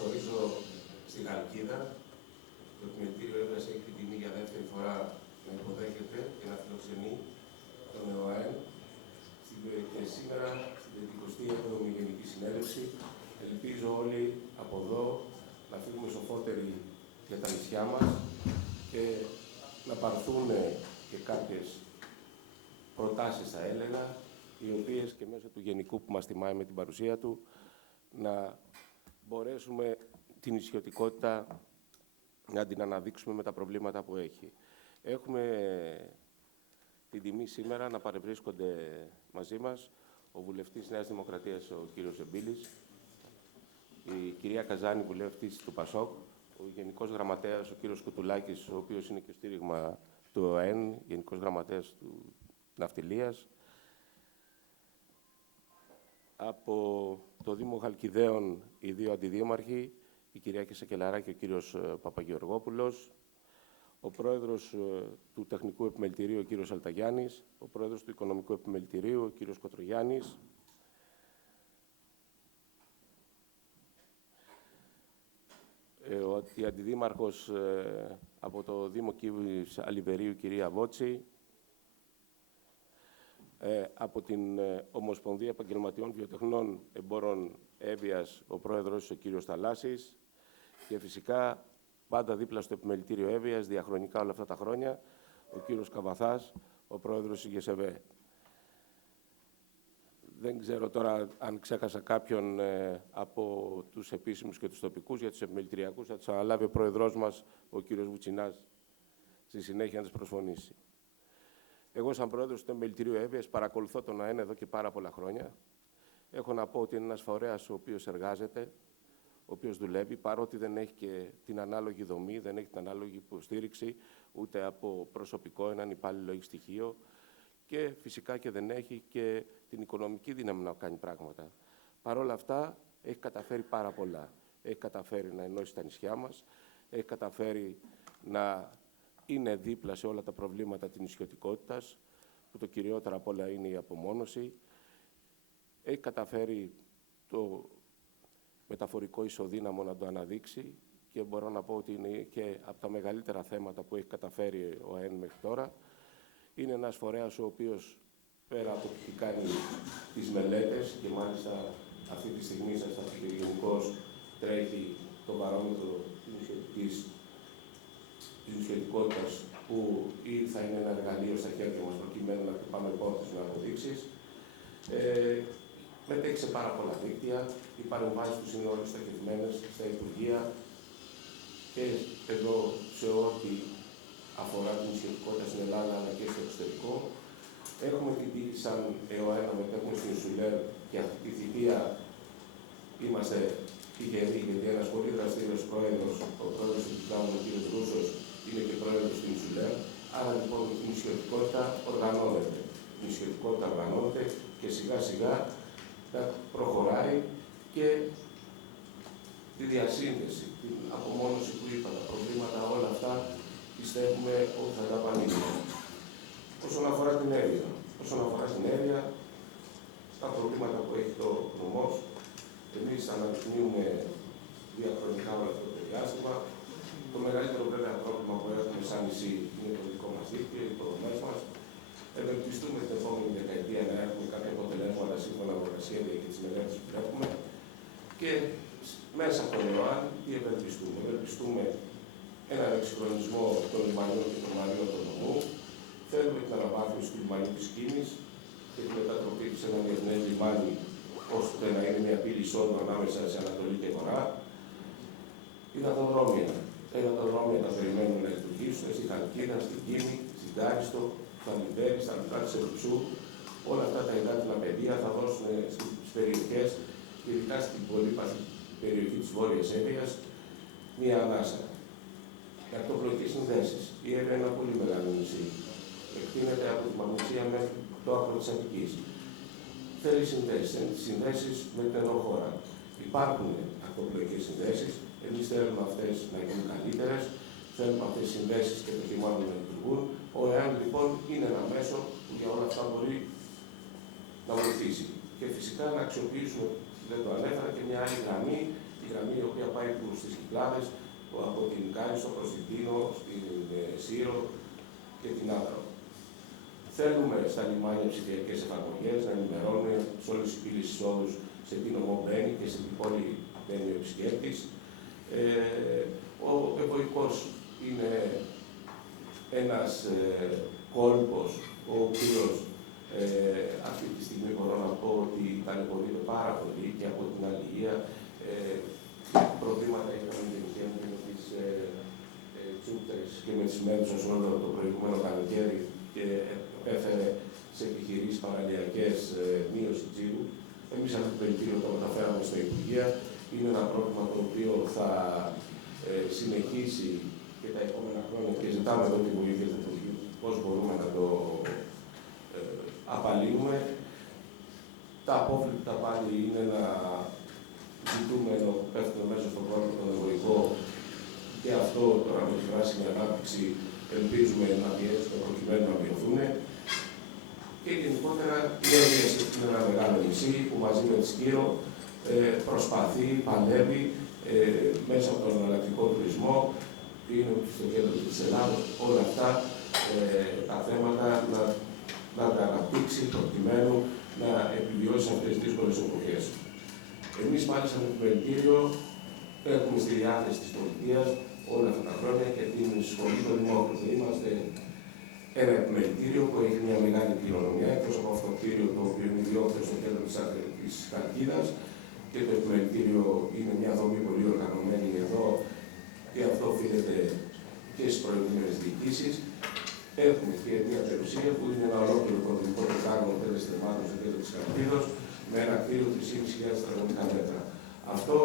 καλωσορίζω στη Χαλκίδα. Το επιμελητήριο Έβρας έχει την τιμή για δεύτερη φορά να υποδέχεται και να φιλοξενεί τον ΕΟΑΕΝ και σήμερα στην 27η Γενική Συνέλευση. Ελπίζω όλοι από εδώ να φύγουμε σοφότεροι για τα νησιά μας και να πάρθουν και κάποιες προτάσεις, θα έλεγα, οι οποίες και μέσω του Γενικού που μας τιμάει με την παρουσία του, να μπορέσουμε την νησιωτικότητα να την αναδείξουμε με τα προβλήματα που έχει. Έχουμε την τιμή σήμερα να παρευρίσκονται μαζί μας ο βουλευτής Νέας Δημοκρατίας, ο κύριος Ζεμπίλης, η κυρία Καζάνη, βουλευτής του ΠΑΣΟΚ, ο Γενικός Γραμματέας, ο κύριος Κουτουλάκης, ο οποίος είναι και στήριγμα του ΕΟΑΕΝ, Γενικός Γραμματέας του Ναυτιλίας. Από το Δήμο Χαλκιδαίων, οι δύο αντιδήμαρχοι, η κυρία Κεσακελαρά και ο κύριος Παπαγεωργόπουλος, ο πρόεδρος του Τεχνικού Επιμελητηρίου, ο κύριος Αλταγιάννης, ο πρόεδρος του Οικονομικού Επιμελητηρίου, ο κύριος Κοτρογιάννης, η αντιδήμαρχος από το Δήμο Κίβης Αλιβερίου, κυρία Βότση, από την Ομοσπονδία Επαγγελματιών Βιοτεχνών Εμπόρων Εύβοιας, ο πρόεδρος ο κύριος Θαλάσσης και φυσικά πάντα δίπλα στο Επιμελητήριο Εύβοιας, διαχρονικά όλα αυτά τα χρόνια, ο κύριος Καβαθάς, ο πρόεδρος της ΓΕΣΕΒΕ. Δεν ξέρω τώρα αν ξέχασα κάποιον από τους επίσημους και τους τοπικούς. Για τους επιμελητηριακούς θα τους αναλάβει ο πρόεδρός μας, ο κύριος Βουτσινάς, στη συνέχεια να τις προσφωνήσει. Εγώ, σαν πρόεδρος του Επιμελητηρίου Εύβοιας, παρακολουθώ τον ΑΕΝ εδώ και πάρα πολλά χρόνια. Έχω να πω ότι είναι ένας φορέας ο οποίος εργάζεται, ο οποίος δουλεύει, παρότι δεν έχει και την ανάλογη δομή, δεν έχει την ανάλογη υποστήριξη, ούτε από προσωπικό, έναν υπάλληλο έχει στοιχείο και φυσικά και δεν έχει και την οικονομική δύναμη να κάνει πράγματα. Παρ' όλα αυτά, έχει καταφέρει πάρα πολλά. Έχει καταφέρει να ενώσει τα νησιά μας, έχει καταφέρει να είναι δίπλα σε όλα τα προβλήματα της νησιωτικότητας, που το κυριότερο απ' όλα είναι η απομόνωση. Έχει καταφέρει το μεταφορικό ισοδύναμο να το αναδείξει και μπορώ να πω ότι είναι και από τα μεγαλύτερα θέματα που έχει καταφέρει ο ΑΕΝ μέχρι τώρα. Είναι ένας φορέας ο οποίος, πέρα από το ότι κάνει τις μελέτες και μάλιστα αυτή τη στιγμή σας θα πει γενικώς τρέχει το βαρόμετρο της νησιωτικότητας που θα είναι ένα εργαλείο στα χέρια μας προκειμένου να χτυπάμε πόρτες με αποδείξεις. Μετέχει σε πάρα πολλά δίκτυα. Οι παρεμβάσεις τους είναι όλες στοχευμένες στα Υπουργεία και εδώ σε ό,τι αφορά την νησιωτικότητα στην Ελλάδα αλλά και στο εξωτερικό. Έχουμε την τύχη σαν ΕΟΑΕΝ να μετέχουμε στην Ινσουλέρ και αυτή τη θητεία είμαστε τυχεροί, γιατί ένας πολύ δραστήριος πρόεδρος, ο πρόεδρος του Κυκλάμου, ο κ. Ρούσος, είναι και πρόεδρος του Ινσουλέρ. Άρα λοιπόν η νησιωτικότητα οργανώνεται. Η νησιωτικότητα οργανώνεται και σιγά σιγά να προχωράει και τη διασύνδεση, την απομόνωση που είπα, τα προβλήματα, όλα αυτά πιστεύουμε ότι θα τα πανίσουμε. Όσον αφορά την Εύβοια, τα προβλήματα που έχει το νομός, εμείς αναδεικνύουμε διαχρονικά όλο αυτό το διάστημα. Το μεγαλύτερο βέβαια πρόβλημα που έχουμε σαν νησί είναι το δικό μας δίκτυο, οι υποδομές μας. Ευελπιστούμε την επόμενη δεκαετία να έχουμε κάποια αποτελέσματα σύμφωνα με τα σχέδια και τις μελέτες που έχουμε. Και μέσα από τον ΕΟΑΝ, τι ευελπιστούμε. Ευελπιστούμε έναν εξυγχρονισμό των λιμανιών και των μαρίων του νομού. Θέλουμε την αναβάθμιση του λιμανιού της Κίνης και την μετατροπή της σε ένα διεθνές λιμάνι, ώστε να είναι μια πύλη εισόδου ανάμεσα σε Ανατολή και Βορρά. Υδατοδρόμια τα περιμένουμε να λειτουργήσουν στη Χαλκίδα, στην Κίνη, στην Τάριστο, στα Λιβέρι, στα Λιβάρι της Ερουψού. Όλα αυτά τα υδάτινα πεδία θα δώσουν στις περιοχές, ειδικά στην πολύπαθη περιοχή της Βόρειας Εύβοιας, μία ανάσα. Οι ακτοπλοϊκές συνδέσεις. Η Εύβοια είναι ένα πολύ μεγάλο νησί. Εκτείνεται από τη Μαγνησία μέχρι το άκρο της Αττικής. Θέλει συνδέσεις με την ενοχώρα. Υπάρχουν ακτοπλοϊκές συνδέσεις. Εμείς θέλουμε αυτές να γίνουν καλύτερες. Θέλουμε αυτές τις συνδέσεις και το χειμώνα να λειτουργούν. Ο ΕΑΝ λοιπόν είναι ένα μέσο που για όλα αυτά μπορεί να βοηθήσει. Και φυσικά να αξιοποιήσουμε, δεν το ανέφερα, και μια άλλη γραμμή τη γραμμή η οποία πάει στις Κυκλάδες, από την Κάριστο προς την Τίνο, στην Σύρο και την Άδρο. Θέλουμε στα λιμάνια ψηφιακές εφαρμογές να ενημερώνουμε σε όλες τις πύλες εισόδους σε τι νομό μπαίνει και σε τι πόλη μπαίνει ο επισκέπτης. Ο εμπορικός είναι ένας κόλπος ο οποίος αυτή τη στιγμή μπορώ να πω ότι ταλαιπωρείται πάρα πολύ και από την αλληλεία. Προβλήματα είχαμε με τις τσούκτες και με τις μέρουσες όλο το προηγούμενο καλοκαίρι και έφερε σε επιχειρήσεις παραλιακές μείωση τζίρου. Εμείς αυτό το πελτήριο το μεταφέραμε στο Υπουργεία. Είναι ένα πρόβλημα το οποίο θα συνεχίσει και τα επόμενα χρόνια και ζητάμε εδώ τη βοήθεια του Υπουργείου πώς μπορούμε να το απαλύνουμε. Τα απόβλητα πάλι είναι ένα ζητούμενο που πέφτουν μέσα στον κόσμο τον εμπορικό και αυτό τώρα με τη βράσιμη ανάπτυξη ελπίζουμε να πιέσουμε προκειμένου να μειωθούν. Και γενικότερα η Εύβοιας είναι ένα μεγάλο νησί που μαζί με τη Σκύρο προσπαθεί, παλεύει μέσα από τον εναλλακτικό τουρισμό, είναι στο κέντρο της Ελλάδος, όλα αυτά τα θέματα να τα αναπτύξει προκειμένου να επιβιώσει αυτές τις δύσκολες εποχές. Εμείς μάλιστα με το Επιμελητήριο έχουμε στη διάθεση της πολιτείας όλα αυτά τα χρόνια και την σχολή των Δημόκρατων. Είμαστε ένα επιμελητήριο που έχει μια μεγάλη κληρονομιά, εκτός από αυτό το κτίριο το οποίο είναι ιδιόκτητο στο κέντρο της Χαλκίδας και το επιμελητήριο είναι μια δομή πολύ οργανωμένη εδώ και αυτό οφείλεται και στις προηγούμενες διοικήσεις. Έχουμε και μια περιουσία που είναι ένα ολόκληρο κοντινικό τετράγωνο 5 στρεμμάτων στο κέντρο της Χαλκίδας με ένα κτίριο 3.500 τετραγωνικά μέτρα. Αυτό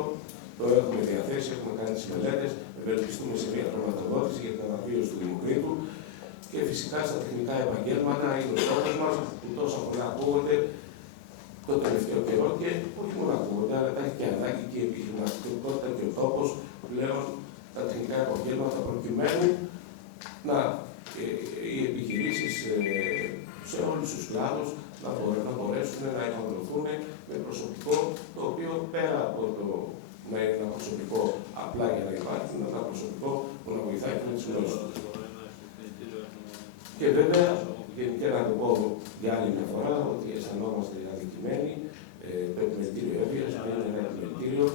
το έχουμε διαθέσει, έχουμε κάνει τις μελέτες, ευελπιστούμε σε μια χρηματοδότηση για την αναβίωση του Δημοκρίτου και φυσικά στα τεχνικά επαγγέλματα είναι ο στόχος μας που τόσο πολλά ακούγονται το τελευταίο καιρό και όχι μόνο ακούγονται, αλλά τα έχει και ανάγκη και η επιχειρηματικότητα και ο τόπος πλέον τα τεχνικά επαγγέλματα προκειμένου να οι επιχειρήσεις σε όλους τους κλάδους να μπορέσουν να επανδρωθούν με προσωπικό το οποίο πέρα από το να είναι ένα προσωπικό απλά για να υπάρχει, είναι ένα προσωπικό που να βοηθάει με τις γνώσεις του. Και βέβαια, γενικά να το πω για άλλη μια φορά, ότι αισθανόμαστε αδικημένοι. Το Επιμελητήριο Εύβοιας είναι ένα επιμελητήριο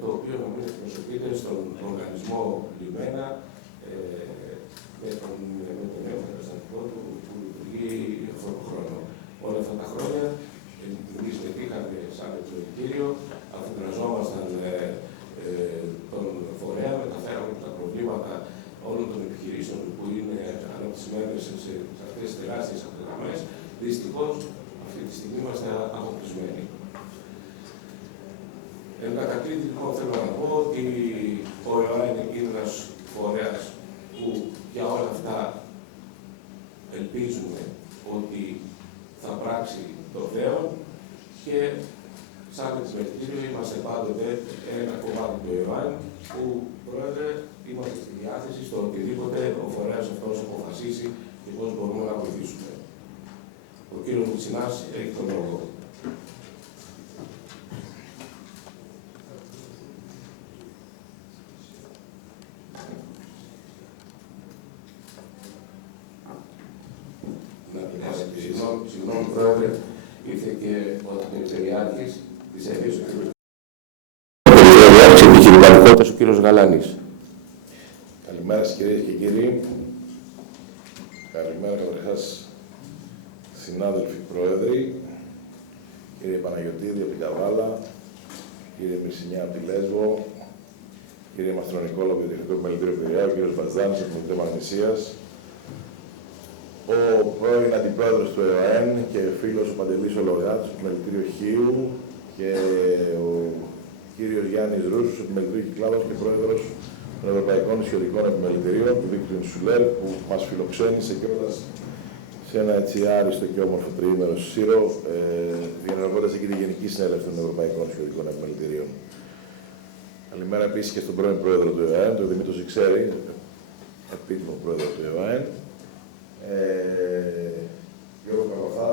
το οποίο να μην εκπροσωπείται στον οργανισμό Λιμένα με τον νέο καταστατικό του που λειτουργεί αυτόν τον χρόνο. Όλα αυτά τα χρόνια εμείς μετήχαμε σαν επιμελητήριο, αφουγκραζόμασταν τον φορέα, μεταφέραμε τα προβλήματα όλων των επιχειρήσεων που είναι αναπτυσσμένες σε αυτές τις τεράστιες γραμμές. Δυστυχώς, αυτή τη στιγμή είμαστε αποκλεισμένοι. Εν κατακλείδη, λοιπόν, θέλω να πω ότι ο ΕΟΑΕ είναι ένας φορέας που για όλα αυτά ελπίζουμε ότι θα πράξει το θέον και σαν επιμελητήριο είμαστε πάντοτε ένα κομμάτι του ΕΟΑΕ που, Πρόεδρε, είμαστε στη διάθεση στο οτιδήποτε ο φορέας αυτός αποφασίσει και πώς μπορούμε να βοηθήσουμε. Ο κύριος Μητσινάς έχει τον λόγο. Συγγνώμη, Πρόεδρε, ήρθε και ο Περιφερειάρχης της Εύβοιας, ο κύριος Γαλάνης. Καλημέρα σας κυρίες και κύριοι. Καλημέρα καταρχάς συνάδελφοι πρόεδροι, κύριε Παναγιωτήδη από την Καβάλα, κύριε Μυρσινιά από τη Λέσβο, κύριε Μαστρονικόλα από το Τεχνικό Επιμελητήριο Πειραιά, ο κύριος Μπαζάνης από το Μητρό Μαγνησίας, ο πρώην αντιπρόεδρος του ΕΟΑΕΝ και φίλος ο Παντελής ο Λογάτης, του Επιμελητήριο Χίου και ο κύριος Γιάννης Ρούσος, Επιμελητήριο Κυκλάδος και πρόεδρος των Ευρωπαϊκών Νησιωτικών Επιμελητηρίων του Βίκτου Ινσουλέρ, που μας φιλοξένησε κιόλας σε ένα έτσι άριστο και όμορφο τριήμερο στη Σύρο, διενεργώντας εκεί τη Γενική Συνέλευση των Ευρωπαϊκών Νησιωτικών Επιμελητηρίων. Καλημέρα επίσης και στον πρώην πρόεδρο του ΕΟΑΕΝ, τον Δημήτρο Ζιξέρη, επίτιμο πρόεδρο του ΕΟΑΕΝ. Γιώργο Καλαφά,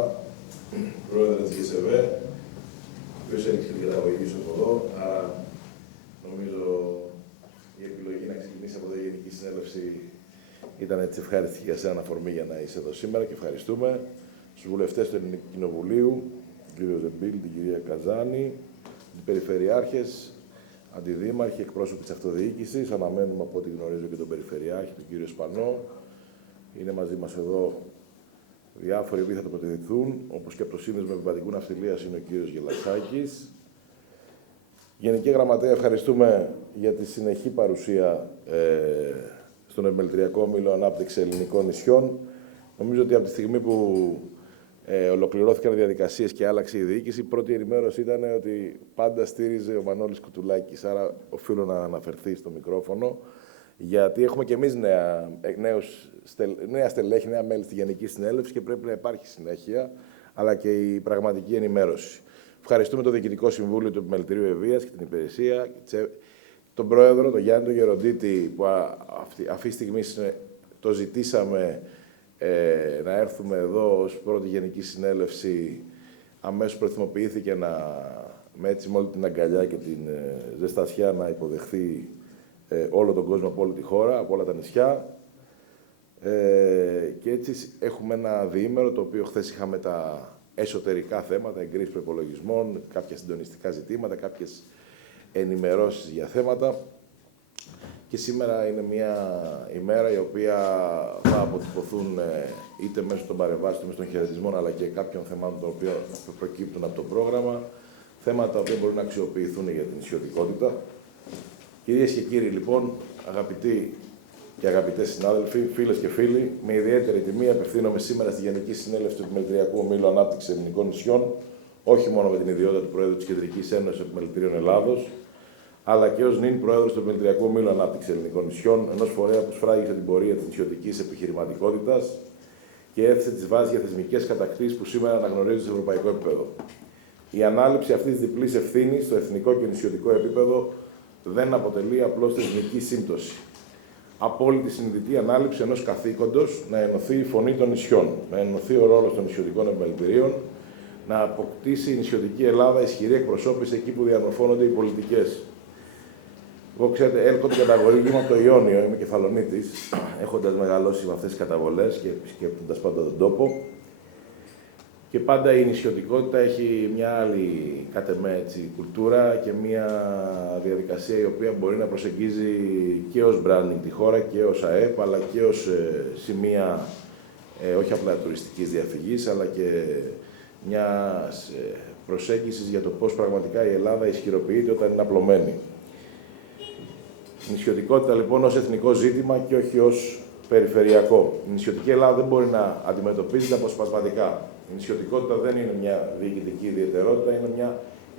πρόεδρο της ΓΕΣΕΒΕ, ο οποίος έριξε την καταγωγή σου από εδώ, άρα Νομίζω η επιλογή να ξεκινήσει από τη Γενική Συνέλευση ήταν έτσι ευχάριστη για σένα αφορμή για να είσαι εδώ σήμερα και ευχαριστούμε στους βουλευτές του Ελληνικού Κοινοβουλίου, τον κύριο Ζεμπίλ, την κυρία Καζάνη, οι περιφερειάρχες, αντιδήμαρχοι, εκπρόσωποι της αυτοδιοίκησης. Αναμένουμε από ό,τι γνωρίζω και τον Περιφερειάρχη, τον κύριο Σπανό. Είναι μαζί μας εδώ διάφοροι οποίοι θα τοποθετηθούν, όπως και από το Σύνδεσμο Επιβατικού Ναυτιλίας είναι ο κύριος Γελασάκης. Γενική Γραμματέα, ευχαριστούμε για τη συνεχή παρουσία στον Επιμελητριακό Όμιλο Ανάπτυξη Ελληνικών Νησιών. Νομίζω ότι από τη στιγμή που ολοκληρώθηκαν οι διαδικασίες και άλλαξε η διοίκηση, η πρώτη ενημέρωση ήταν ότι πάντα στήριζε ο Μανώλης Κουτουλάκης. Άρα οφείλω να αναφερθεί στο μικρόφωνο, γιατί έχουμε και εμείς νέα στελέχη, νέα μέλη στη Γενική Συνέλευση και πρέπει να υπάρχει συνέχεια, αλλά και η πραγματική ενημέρωση. Ευχαριστούμε το Διοικητικό Συμβούλιο του Επιμελητηρίου Ευβοίας και την Υπηρεσία, τον Πρόεδρο, τον Γιάννη τον Γεροντίτη, που αυτή τη στιγμή το ζητήσαμε να έρθουμε εδώ ως πρώτη Γενική Συνέλευση. Αμέσως προθυμοποιήθηκε με όλη την αγκαλιά και την ζεστασιά να υποδεχθεί όλο τον κόσμο από όλη τη χώρα, από όλα τα νησιά. Και έτσι έχουμε ένα διήμερο, το οποίο χθες είχαμε τα εσωτερικά θέματα, εγκρίσεις προϋπολογισμών, κάποια συντονιστικά ζητήματα, κάποιες ενημερώσεις για θέματα. Και σήμερα είναι μια ημέρα η οποία θα αποτυπωθούν είτε μέσω των παρεμβάσεων, είτε μέσω των χαιρετισμών, αλλά και κάποιων θεμάτων τα οποία θα προκύπτουν από το πρόγραμμα, θέματα τα οποία μπορούν να αξιοποιηθούν για την νησιωτικότητα. Κυρίες και κύριοι, λοιπόν, αγαπητοί και αγαπητές συνάδελφοι, φίλες και φίλοι, με ιδιαίτερη τιμή απευθύνομαι σήμερα στη Γενική Συνέλευση του Επιμελητριακού Ομίλου Ανάπτυξης Ελληνικών Νησιών, όχι μόνο με την ιδιότητα του Προέδρου της Κεντρικής Ένωσης Επιμελητηρίων Ελλάδος, αλλά και ως νυν Πρόεδρος του Επιμελητριακού Ομίλου Ανάπτυξης Ελληνικών Νησιών, ενός φορέα που σφράγισε την πορεία της νησιωτικής επιχειρηματικότητας και έθεσε τις βάσεις για θεσμικές κατακτήσεις που σήμερα αναγνωρίζονται σε ευρωπαϊκό επίπεδο. Η ανάληψη αυτής της διπλής ευθύνης στο εθνικό και νησιωτικό επίπεδο δεν αποτελεί απλώς θεσμική σύμπτωση. Απόλυτη συνειδητή ανάληψη ενός καθήκοντος να ενωθεί η φωνή των νησιών, να ενωθεί ο ρόλος των νησιωτικών επιμελητηρίων, να αποκτήσει η νησιωτική Ελλάδα ισχυρή εκπροσώπηση εκεί που διαμορφώνονται οι πολιτικές. Εγώ, ξέρετε, έρχομαι την καταγωγή μου από το Ιόνιο, είμαι Κεφαλονίτης, έχοντας μεγαλώσει με αυτές τις καταβολές και επισκέπτοντας πάντα τον τόπο. Και πάντα η νησιωτικότητα έχει μια άλλη, κατ' εμέ, κουλτούρα και μια διαδικασία η οποία μπορεί να προσεγγίζει και ως branding τη χώρα και ως ΑΕΠ, αλλά και ως σημεία όχι απλά τουριστικής διαφυγής, αλλά και μια προσέγγισης για το πώς πραγματικά η Ελλάδα ισχυροποιείται όταν είναι απλωμένη. Η νησιωτικότητα λοιπόν ως εθνικό ζήτημα και όχι ως περιφερειακό. Η νησιωτική Ελλάδα δεν μπορεί να αντιμετωπίζεται αποσπασματικά. Η νησιωτικότητα δεν είναι μια διοικητική ιδιαιτερότητα, είναι μια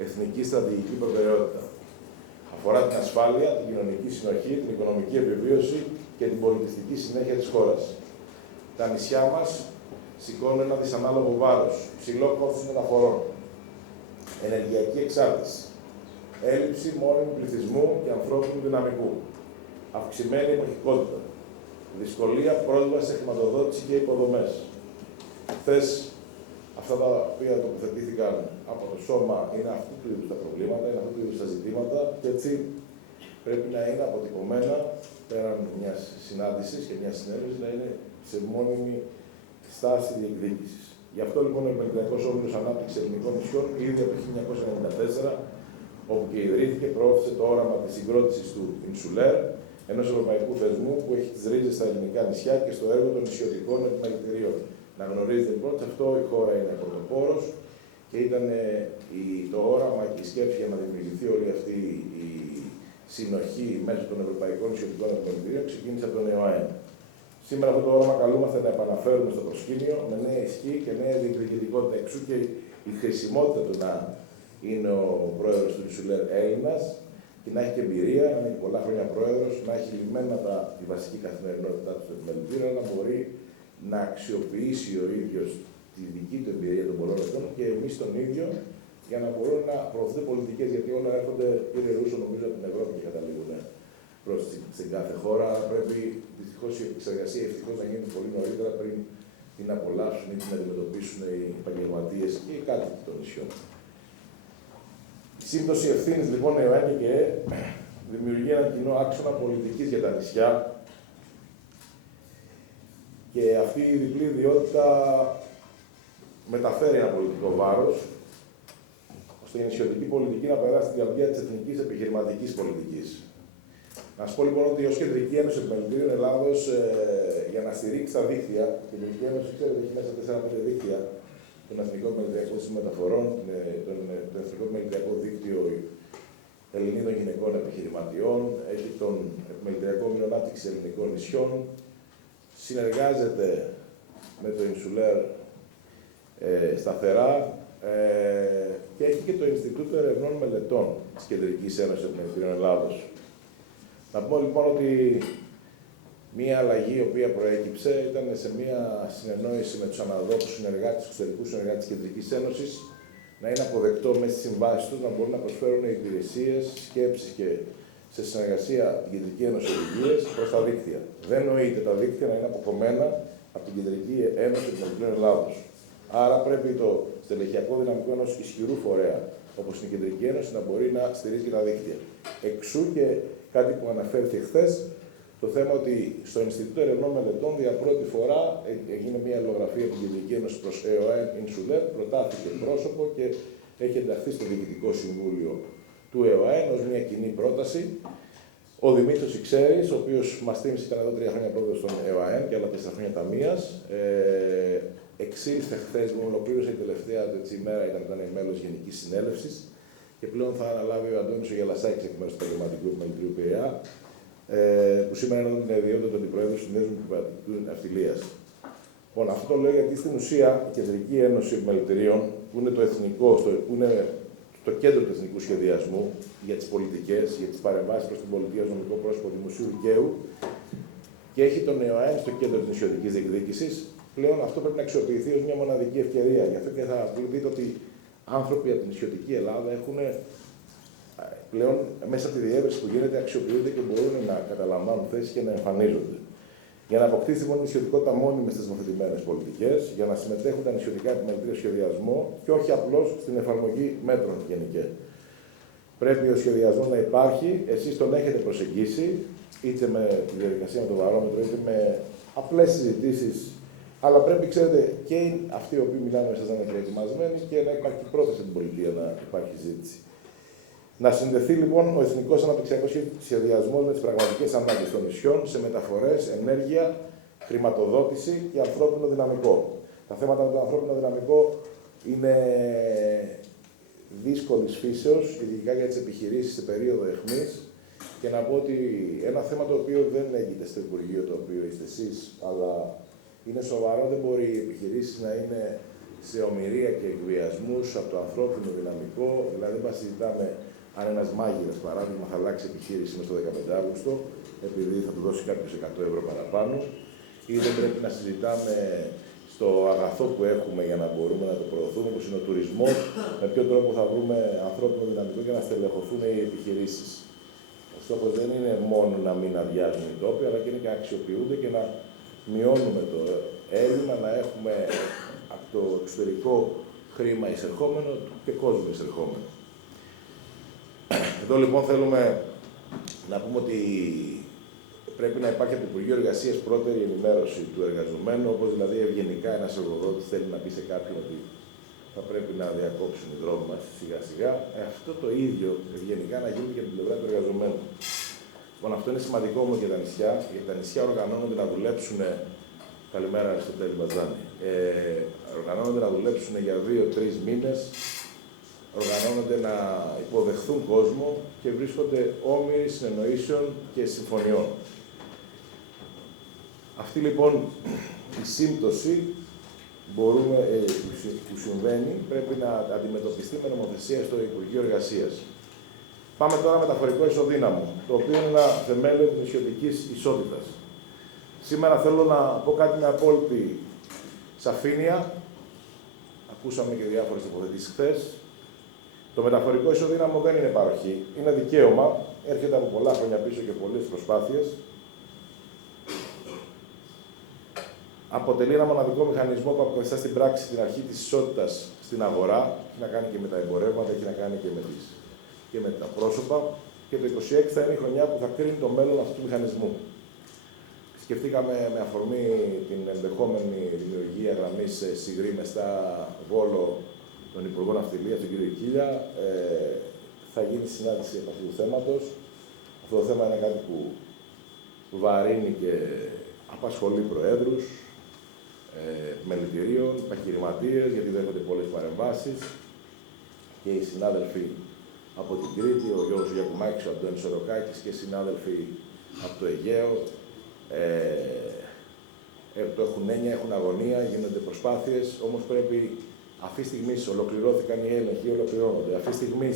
εθνική στρατηγική προτεραιότητα. Αφορά την ασφάλεια, την κοινωνική συνοχή, την οικονομική επιβίωση και την πολιτιστική συνέχεια της χώρας. Τα νησιά μας σηκώνουν ένα δυσανάλογο βάρος, ψηλό κόστος μεταφορών, ενεργειακή εξάρτηση, έλλειψη μόνιμου πληθυσμού και ανθρώπινου δυναμικού, αυξημένη εποχικότητα, δυσκολία πρόσβαση σε χρηματοδότηση και υποδομές. Χθες, αυτά τα οποία τοποθετήθηκαν από το σώμα είναι αυτού του είδους τα προβλήματα, είναι αυτού του είδους τα ζητήματα και έτσι πρέπει να είναι αποτυπωμένα πέραν μιας συνάντησης και μιας συνέλευσης να είναι σε μόνιμη στάση διεκδίκησης. Γι' αυτό λοιπόν ο Επιμελητριακός Όμιλος Ανάπτυξης Ελληνικών Νησιών ήδη από το 1994, όπου και ιδρύθηκε, προώθησε το όραμα της συγκρότησης του Ινσουλέρ, ενός ευρωπαϊκού θεσμού που έχει τις ρίζες στα ελληνικά νησιά και στο έργο των νησιωτικών επιμελητηρίων. Να γνωρίζετε λοιπόν ότι αυτό η χώρα είναι πρωτοπόρος και ήταν το όραμα και η σκέψη για να δημιουργηθεί όλη αυτή η συνοχή μέσω των ευρωπαϊκών νησιωτικών επιμελητηρίων ξεκίνησε από τον ΕΟΑΕΝ. Σήμερα αυτό το όραμα καλούμαστε να επαναφέρουμε στο προσκήνιο με νέα ισχύ και νέα διεκδικητικότητα. Εξού και η χρησιμότητα του να είναι ο πρόεδρος του Ινσουλέρ Έλληνας και να έχει και εμπειρία, να είναι πολλά χρόνια πρόεδρος, να έχει λυμμένα τη βασική καθημερινότητά του στο επιμελητήριο, να μπορεί να αξιοποιήσει ο ίδιος τη δική του εμπειρία των πολλών ετών και εμείς τον ίδιο, για να μπορούν να προωθούνται πολιτικές, γιατί όλα έρχονται, κύριε Ρούσο, νομίζω από την Ευρώπη και καταλήγουν προς την κάθε χώρα. Πρέπει δυστυχώς η εξεργασία ευτυχώς να γίνει πολύ νωρίτερα πριν την απολαύσουν ή την αντιμετωπίσουν οι επαγγελματίες και οι κάτοικοι των νησιών. Η σύμπτωση ευθύνης λοιπόν ΕΟΑΕΝ και δημιουργεί έναν κοινό άξονα πολιτικής για τα νησιά και αυτή η διπλή ιδιότητα μεταφέρει ένα πολιτικό βάρος, ώστε η νησιωτική πολιτική να περάσει στην καρδιά της εθνικής επιχειρηματικής πολιτικής. Να σας πω λοιπόν ότι ως Κεντρική Ένωση Επιμελητήριων Ελλάδος, για να στηρίξει τα δίκτυα, η Κεντρική Ένωση ξέρετε έχει μέσα 4-5 δίκτυα, τον Εθνικό Επιμελητριακό Σύστημα Μεταφορών, το Εθνικό Επιμελητριακό Δίκτυο Ελληνίδων Γυναικών Επιχειρηματιών, έχει τον Επιμελητριακό Μήλο Ανάπτυξη Ελληνικών Νησιών, συνεργάζεται με το Ινσουλέρ σταθερά και έχει και το Ινστιτούτο Ερευνών Μελετών της Κεντρικής Ένωσης Επιμελητήριων Ελλάδος. Να πω λοιπόν ότι μία αλλαγή η οποία προέκυψε ήταν σε μία συνεννόηση με τους αναδόχους συνεργάτες, τους εξωτερικούς συνεργάτες της Κεντρικής Ένωσης, να είναι αποδεκτό μέσα στις συμβάσεις τους να μπορούν να προσφέρουν υπηρεσίες, σκέψεις και σε συνεργασία την Κεντρική Ένωση Οδηγίες προς τα δίκτυα. Δεν νοείται τα δίκτυα να είναι αποκομμένα από την Κεντρική Ένωση Επιμελητήριων Ελλάδος. Άρα πρέπει το στελεχειακό δυναμικό ενός ισχυρού φορέα, όπως είναι η Κεντρική Ένωση, να μπορεί να στηρίζει τα δίκτυα. Εξού και κάτι που αναφέρθηκε χθες, το θέμα ότι στο Ινστιτούτο Ερευνών Μελετών για πρώτη φορά έγινε μια αλληλογραφία από την Κεντρική Ένωση προς ΕΟΑΕΝ Ινσουλέρ, προτάθηκε πρόσωπο και έχει ενταχθεί στο Διοικητικό Συμβούλιο του ΕΟΑΕΝ ως μια κοινή πρόταση. Ο Δημήτρης Ιξέρης, ο οποίος μας θύμισε ήταν εδώ 3 χρόνια πρόεδρος των ΕΟΑΕΝ και άλλα 4 χρόνια ταμείας, εξήλθε χθες, μου ολοκλήρωσε η τελευταία ημέρα, ήταν μέλος Γενικής Συνέλευσης και πλέον θα αναλάβει ο Αντώνης ο Γελασάκης εκ μέρους του Επαγγελματικού Επιμελητηρίου ΠΕΑ, που σήμερα είναι την ιδιότητα του Αντιπροέδρου του Συνέδριου Επιβατικού Ναυτιλίας. Λοιπόν, αυτό το λέω γιατί στην ουσία η Κεντρική Ένωση Επιμελητηρίων, που είναι το εθνικό, που είναι το κέντρο του εθνικού σχεδιασμού για τις πολιτικές, για τις παρεμβάσεις προς την πολιτεία ως νομικό πρόσωπο δημοσίου δικαίου και έχει τον ΕΟΑΕΝ στο κέντρο της νησιωτικής διεκδίκησης, πλέον αυτό πρέπει να αξιοποιηθεί ως μια μοναδική ευκαιρία. Γι' αυτό και θα δείτε ότι άνθρωποι από την νησιωτική Ελλάδα έχουν πλέον μέσα από τη διεύρυνση που γίνεται αξιοποιούνται και μπορούν να καταλαμβάνουν θέσεις και να εμφανίζονται. Για να αποκτήσει λοιπόν η νησιωτικότητα μόνιμη στις νομοθετημένες πολιτικές, για να συμμετέχουν τα νησιωτικά επιμελητήρια σχεδιασμό και όχι απλώς στην εφαρμογή μέτρων γενικέ. Πρέπει ο σχεδιασμός να υπάρχει, εσείς τον έχετε προσεγγίσει, είτε με τη διαδικασία με το βαρόμετρο, είτε με απλές συζητήσεις. Αλλά πρέπει, ξέρετε, και αυτοί οι οποίοι μιλάνε με εσάς να είναι προετοιμασμένοι και να υπάρχει πρόταση στην πολιτεία να υπάρχει ζήτηση. Να συνδεθεί λοιπόν ο εθνικός αναπτυξιακός σχεδιασμός με τις πραγματικές ανάγκες των νησιών σε μεταφορές, ενέργεια, χρηματοδότηση και ανθρώπινο δυναμικό. Τα θέματα με το ανθρώπινο δυναμικό είναι δύσκολης φύσεως, ειδικά για τις επιχειρήσεις σε περίοδο αιχμής. Και να πω ότι ένα θέμα το οποίο δεν έγινε στο Υπουργείο το οποίο είστε εσείς, αλλά είναι σοβαρό, δεν μπορεί οι επιχειρήσεις να είναι σε ομηρία και εκβιασμούς από το ανθρώπινο δυναμικό. Δηλαδή, δεν συζητάμε αν ένας μάγειρας, παράδειγμα, θα αλλάξει επιχείρηση μέσα στο 15 Αύγουστο, επειδή θα του δώσει κάποιος 100 ευρώ παραπάνω, ή δεν πρέπει να συζητάμε στο αγαθό που έχουμε για να μπορούμε να το προωθούμε, όπως είναι ο τουρισμός, με ποιο τρόπο θα βρούμε ανθρώπινο δυναμικό για να στελεχωθούν οι επιχειρήσεις. Ο στόχος δεν είναι μόνο να μην αδειάζουν οι τόποι, αλλά και είναι και να αξιοποιούνται και να μειώνουμε το έλλειμμα, να έχουμε από το εξωτερικό χρήμα εισερχόμενο και κόσμο εισερχόμενο. Εδώ λοιπόν θέλουμε να πούμε ότι πρέπει να υπάρχει από το Υπουργείο Εργασίας πρώτερη ενημέρωση του εργαζομένου, όπως δηλαδή ευγενικά ένας εργοδότης θέλει να πει σε κάποιον ότι θα πρέπει να διακόψουν οι δρόμοι μας σιγά σιγά. Αυτό το ίδιο ευγενικά να γίνει και από την πλευρά του εργαζομένου. Λοιπόν, αυτό είναι σημαντικό όμως για τα νησιά, γιατί τα νησιά οργανώνονται να δουλέψουν. Καλημέρα στον Τέλη Μπαζάνη. Οργανώνονται να δουλέψουν για 2-3 μήνες, οργανώνονται να υποδεχθούν κόσμο και βρίσκονται όμοιροι συνεννοήσεων και συμφωνιών. Αυτή λοιπόν η σύμπτωση που συμβαίνει πρέπει να αντιμετωπιστεί με νομοθεσία στο Υπουργείο Εργασίας. Πάμε τώρα μεταφορικό ισοδύναμο, το οποίο είναι ένα θεμέλιο της νησιωτικής ισότητας. Σήμερα θέλω να πω κάτι με απόλυτη σαφήνεια. Ακούσαμε και διάφορες τοποθετήσεις χθες. Το μεταφορικό ισοδύναμο δεν είναι παροχή. Είναι δικαίωμα. Έρχεται από πολλά χρόνια πίσω και πολλές προσπάθειες. Αποτελεί ένα μοναδικό μηχανισμό που αποκαθιστά στην πράξη την αρχή της ισότητας στην αγορά. Έχει να κάνει και με τα εμπορεύματα, έχει να κάνει και με τα πρόσωπα. Και και το 26 θα είναι η χρονιά που θα κρίνει το μέλλον αυτού του μηχανισμού. Σκεφτήκαμε με αφορμή την ενδεχόμενη δημιουργία γραμμής Σιγρή Μεστά Βόλο των Υπουργών Ναυτιλίας, τον κύριο Κίλια. Θα γίνει συνάντηση από αυτού του θέματος. Αυτό το θέμα είναι κάτι που βαρύνει και απασχολεί προέδρους, μελητηρίων, επαγγελματίες, γιατί δέχονται πολλές παρεμβάσεις. Και οι συνάδελφοι από την Κρήτη, ο Γιώργος Γιακουμάκης, ο Αντώνης Σοροκάκης και οι συνάδελφοι από το Αιγαίο. Το έχουν έννοια, έχουν αγωνία, γίνονται προσπάθειες, όμως πρέπει αυτή τη στιγμή ολοκληρώθηκαν οι έλεγχοι, ολοκληρώνονται. Αυτή τη στιγμή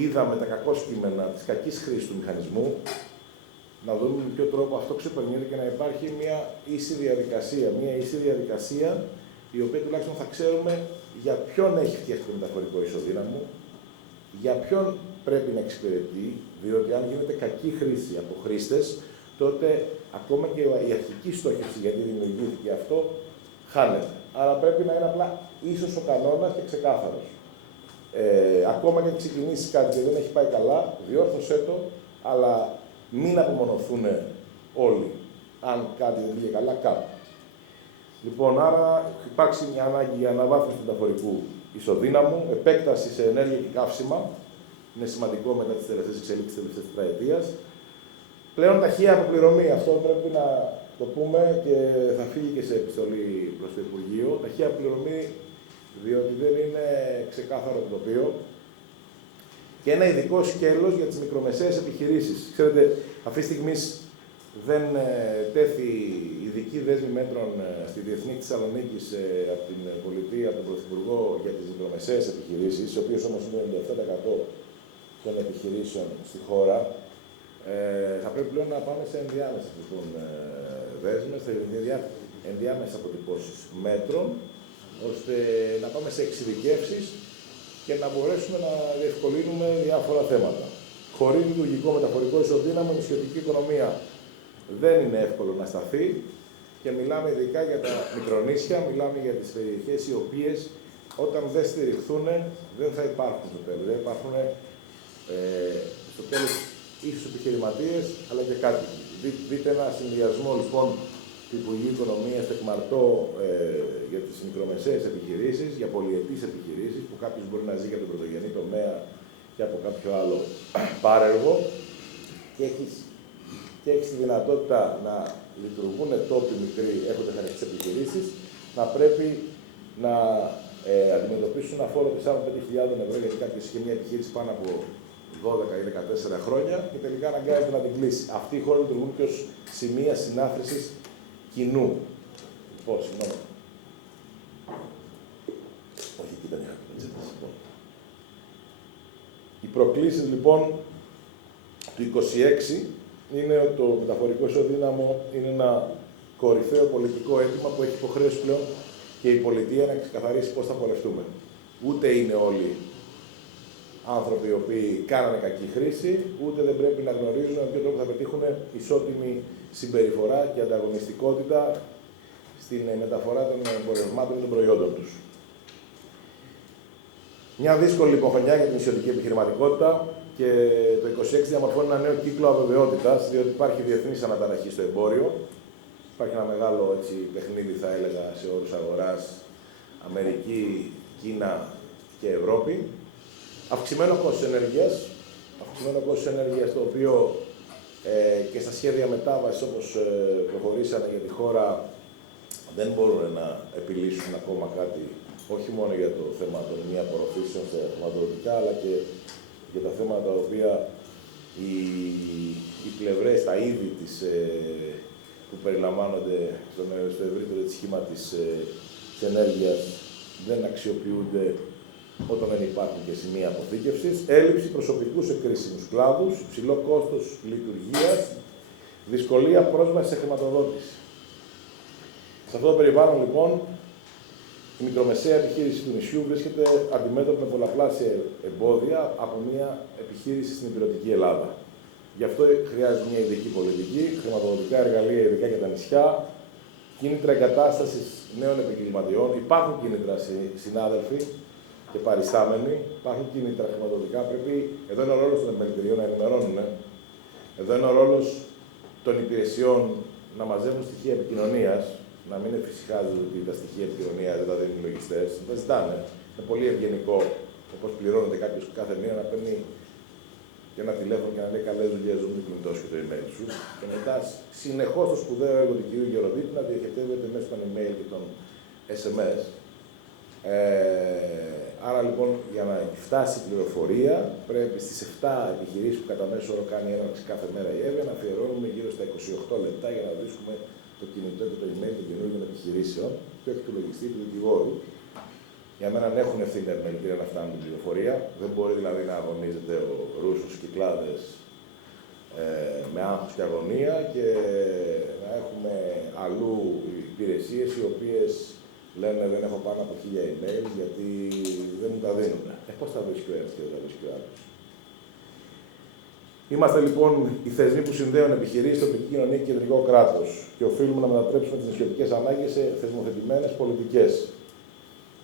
είδαμε τα κακό κείμενα της κακής χρήσης του μηχανισμού, να δούμε με ποιο τρόπο αυτό ξεπερνιέται και να υπάρχει μια ίση διαδικασία, η οποία τουλάχιστον θα ξέρουμε για ποιον έχει φτιαχτεί το μεταφορικό ισοδύναμο, για ποιον πρέπει να εξυπηρετεί, διότι αν γίνεται κακή χρήση από χρήστες, τότε ακόμα και η αρχική στόχευση γιατί δημιουργήθηκε αυτό, χάνεται. Άρα πρέπει να είναι απλά ίσως ο κανόνας και ξεκάθαρος. Ακόμα και αν ξεκινήσει κάτι και δεν έχει πάει καλά, διόρθωσέ το, αλλά μην απομονωθούν όλοι, αν κάτι δεν πήγε καλά κάπου. Λοιπόν, άρα υπάρξει μια ανάγκη για αναβάθμιση του μεταφορικού ισοδύναμου, επέκταση σε ενέργεια και καύσιμα. Είναι σημαντικό μετά τις τελευταίες εξελίξεις της τελευταίας τετραετίας. Πλέον ταχεία αποπληρωμή, αυτό πρέπει να το πούμε και θα φύγει και σε επιστολή προς το Υπουργείο. Ταχεία αποπληρωμή, διότι δεν είναι ξεκάθαρο το τοπίο. Και ένα ειδικό σκέλος για τις μικρομεσαίες επιχειρήσεις. Ξέρετε, αυτή τη στιγμή δεν τέθη ειδική δέσμη μέτρων στη Διεθνή της Θεσσαλονίκης από την πολιτεία, από τον Πρωθυπουργό για τις μικρομεσαίες επιχειρήσεις, οι οποίες όμως είναι 97% των επιχειρήσεων στη χώρα. Θα πρέπει πλέον να πάμε σε ενδιάμεσες λοιπόν, δέσμες, ενδιάμεσες αποτυπώσεις μέτρων, ώστε να πάμε σε εξειδικεύσεις και να μπορέσουμε να διευκολύνουμε διάφορα θέματα. Χωρίς λειτουργικό μεταφορικό ισοδύναμο, η νησιωτική οικονομία δεν είναι εύκολο να σταθεί και μιλάμε ειδικά για τα μικρονήσια, μιλάμε για τις περιοχές οι οποίες όταν δεν στηριχθούν δεν θα υπάρχουν στο τέλος. Δεν υπάρχουν στο τέλος ίσως επιχειρηματίες αλλά και κάτοικοι. Δείτε ένα συνδυασμό λοιπόν του Υπουργείου Οικονομίας τεκμαρτό για τις μικρομεσαίες επιχειρήσεις, για πολυετής επιχειρήσεις, που κάποιος μπορεί να ζει για τον πρωτογενή τομέα και από κάποιο άλλο πάρεργο και έχεις τη δυνατότητα να λειτουργούν τόποι μικροί έχοντας ανοιχτές επιχειρήσεις, να πρέπει να αντιμετωπίσουν ένα φόρο 4-5.000 ευρώ γιατί κάποιος είχε μια επιχείρηση πάνω από 12 ή 14 χρόνια και τελικά αναγκάζεται να την κλείσει. Αυτοί οι χώροι λειτουργούν και ως σημεία συνάθρησης κοινού. Συγγνώμη. Όχι, εκεί ήταν η άκρη. Οι προκλήσεις λοιπόν του 26 είναι ότι το μεταφορικό ισοδύναμο είναι ένα κορυφαίο πολιτικό αίτημα που έχει υποχρέωση πλέον και η πολιτεία να ξεκαθαρίσει πώς θα πορευτούμε. Ούτε είναι όλοι άνθρωποι οι οποίοι κάνανε κακή χρήση, ούτε δεν πρέπει να γνωρίζουν με ποιο τρόπο θα πετύχουν ισότιμη συμπεριφορά και ανταγωνιστικότητα στην μεταφορά των εμπορευμάτων και των προϊόντων τους. Μια δύσκολη υποχρονιά για την νησιωτική επιχειρηματικότητα και το 26 διαμορφώνει ένα νέο κύκλο αβεβαιότητας, διότι υπάρχει διεθνής αναταραχή στο εμπόριο. Υπάρχει ένα μεγάλο έτσι, παιχνίδι, θα έλεγα, σε όρους αγοράς, Αμερική, Κίνα και Ευρώπη. Αυξημένο κόστος ενέργειας, το οποίο και στα σχέδια μετάβασης όπως προχωρήσανε για τη χώρα δεν μπορούν να επιλύσουν ακόμα κάτι, όχι μόνο για το θέμα των μη απορροφήσεων στα χρηματοδοτικά, αλλά και για τα θέματα τα οποία οι πλευρές, τα είδη που περιλαμβάνονται στο ευρύτερο σχήμα της ενέργειας δεν αξιοποιούνται όταν δεν υπάρχουν και σημεία αποθήκευσης, έλλειψη προσωπικού σε κρίσιμους κλάδους, υψηλό κόστος λειτουργίας, δυσκολία πρόσβασης σε χρηματοδότηση. Σε αυτό το περιβάλλον, λοιπόν, η μικρομεσαία επιχείρηση του νησιού βρίσκεται αντιμέτωπη με πολλαπλάσια εμπόδια από μια επιχείρηση στην ηπειρωτική Ελλάδα. Γι' αυτό χρειάζεται μια ειδική πολιτική, χρηματοδοτικά εργαλεία ειδικά για τα νησιά, κίνητρα εγκατάστασης νέων επιχειρηματιών. Υπάρχουν κίνητρα, συνάδελφοι, και παριστάμενοι, υπάρχουν κίνητρα χρηματοδοτικά. Πρέπει, εδώ είναι ο ρόλος των επιμελητηρίων να ενημερώνουν. Εδώ είναι ο ρόλος των υπηρεσιών να μαζεύουν στοιχεία επικοινωνίας, να μην εφησυχάζουν ότι τα στοιχεία επικοινωνία δεν τα δίνουν οι λογιστές. Δεν ζητάνε. Είναι πολύ ευγενικό, όπως πληρώνεται κάποιος κάθε μήνα, να παίρνει και ένα τηλέφωνο και να λέει καλές δουλειές, ζούμε την κινητό σου το email σου. Και μετά συνεχώς το σπουδαίο έργο του κ. Γεροδίτη να διοχετεύεται μέσα των email και των SMS. Άρα λοιπόν για να φτάσει η πληροφορία πρέπει στις 7 επιχειρήσεις που κατά μέσο όρο κάνει έναρξη κάθε μέρα η ΕΒΕ να αφιερώνουμε γύρω στα 28 λεπτά για να βρίσκουμε το κινητό και το email των καινούργιων επιχειρήσεων και όχι του λογιστή του δικηγόρου. Για μένα έχουν ευθύνη επιμελητήρια να φτάνουν την πληροφορία. Δεν μπορεί δηλαδή να αγωνίζεται ο Ρούσος Κυκλάδες με άγχος και αγωνία και να έχουμε αλλού υπηρεσίες οι οποίες λένε δεν έχω πάνω από 1000 email γιατί δεν μου τα δίνουν. Πώς θα βρίσκει ο ένας και δεν θα βρίσκει ο άλλος. Είμαστε λοιπόν οι θεσμοί που συνδέουν επιχειρήσεις, τοπική κοινωνία και κεντρικό κράτος και οφείλουμε να μετατρέψουμε τις νησιωτικές ανάγκες σε θεσμοθετημένες πολιτικές.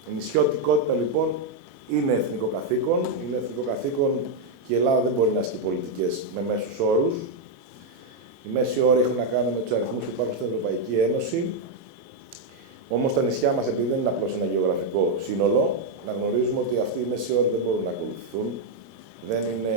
Η νησιωτικότητα λοιπόν είναι εθνικό καθήκον. Είναι εθνικό καθήκον και η Ελλάδα δεν μπορεί να ασκεί πολιτικές με μέσους όρους. Οι μέσοι όροι έχουν να κάνουν με τους αριθμούς που υπάρχουν στην Ευρωπαϊκή Ένωση. Όμως τα νησιά μας, επειδή δεν είναι απλώς ένα γεωγραφικό σύνολο, να γνωρίζουμε ότι αυτοί οι μέσοι όροι δεν μπορούν να ακολουθηθούν. Δεν είναι